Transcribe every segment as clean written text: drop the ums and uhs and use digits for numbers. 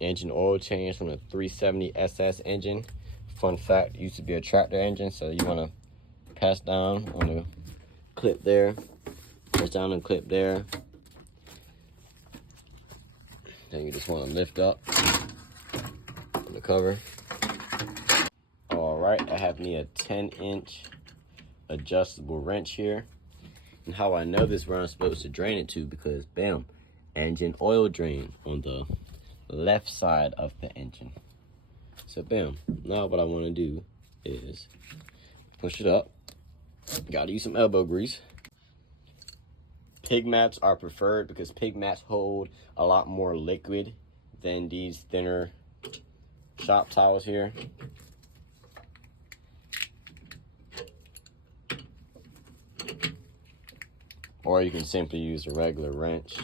engine oil change from the 370 SS engine. Fun fact, it used to be a tractor engine, so you want to pass down on the clip there, press down on the clip there. Then you just want to lift up the cover. All right, I have me a 10-inch adjustable wrench here. And how I know this, where I'm supposed to drain it to, because bam, engine oil drain on the left side of the engine. So bam, now what I want to do is push it up. Gotta use some elbow grease. Pig mats are preferred because pig mats hold a lot more liquid than these thinner shop towels here. Or you can simply use a regular wrench,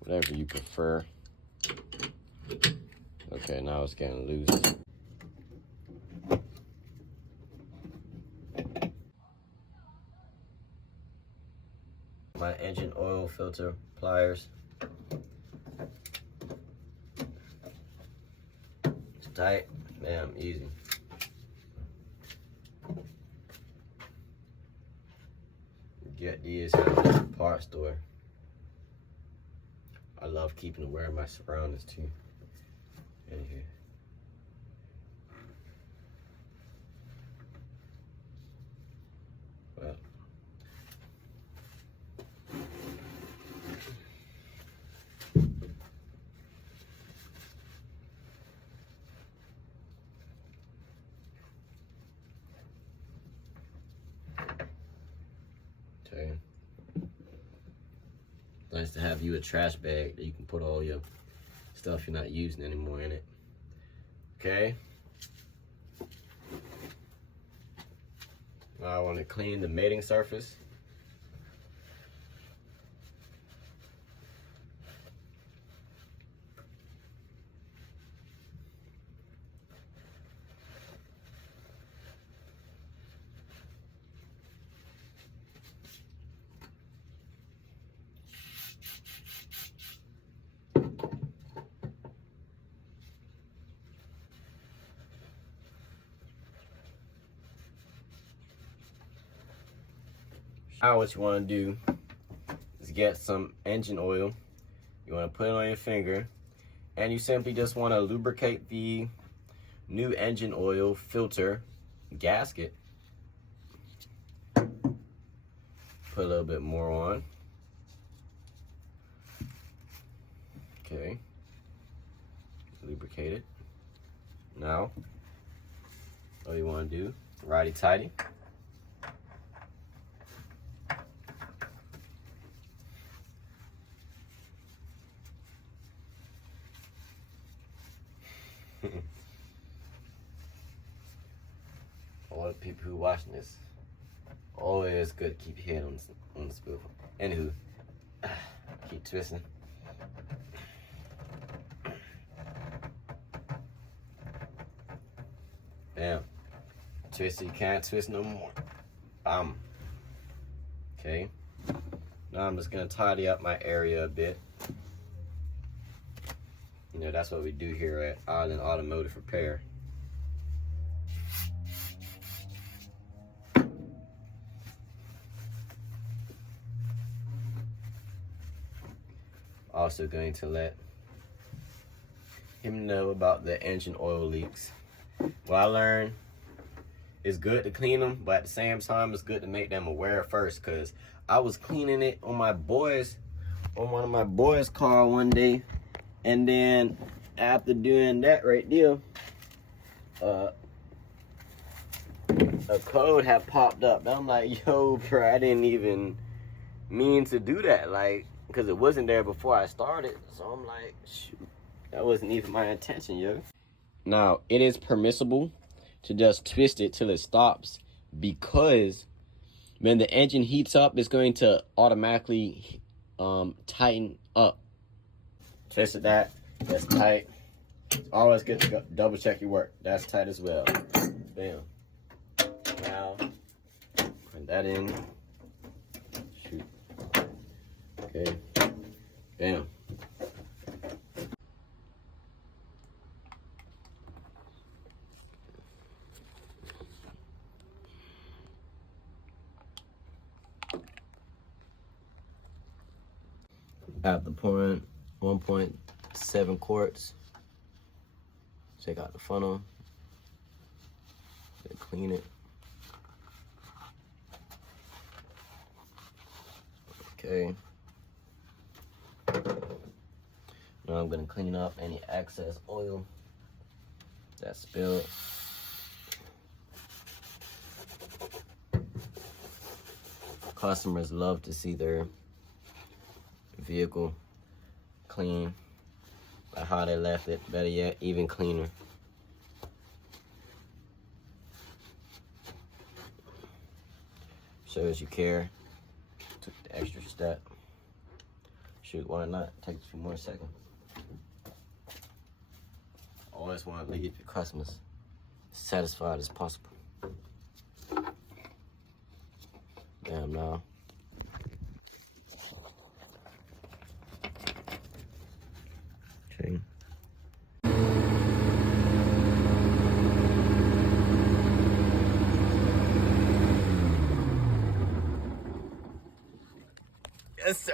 whatever you prefer. Okay, now it's getting loose. My engine oil filter pliers. It's tight, bam, easy. Get these at the parts store. I love keeping aware of my surroundings too. In here. Well. Okay. Nice to have you a trash bag that you can put all your stuff you're not using anymore in it. Okay. Now I want to clean the mating surface. Now what you want to do is get some engine oil. You want to put it on your finger, and you simply just want to lubricate the new engine oil filter gasket. Put a little bit more on. Okay. Lubricate it. Now, all you want to do, righty-tighty. All the people who watching this, always good to keep your head on the swivel. Anywho, keep twisting. Bam. Twist it, you can't twist no more. Okay. Now I'm just gonna tidy up my area a bit. You know, that's what we do here at Island Automotive Repair. Also going to let him know about the engine oil leaks. What I learned, it's good to clean them, but at the same time, it's good to make them aware first, because I was cleaning it on one of my boys' car one day, and then after doing that right there, a code had popped up. And I'm like, yo, bro, I didn't even mean to do that, like, because it wasn't there before I started. So I'm like, shoot, that wasn't even my intention, yo. Now, it is permissible to just twist it till it stops, because when the engine heats up, it's going to automatically tighten up. Twisted that, that's tight. It's always good to double check your work. That's tight as well. Bam. Now, put that in. Shoot. Okay. Bam. After pouring 1.7 quarts, take out the funnel, then clean it. Okay. Now I'm gonna clean up any excess oil that's spilled. Customers love to see their vehicle clean, like how they left it, better yet, even cleaner. Shows you care, took the extra step. Shoot, why not? Take a few more seconds. Always want to leave your customers as satisfied as possible. Damn, now. Okay. Yes, sir.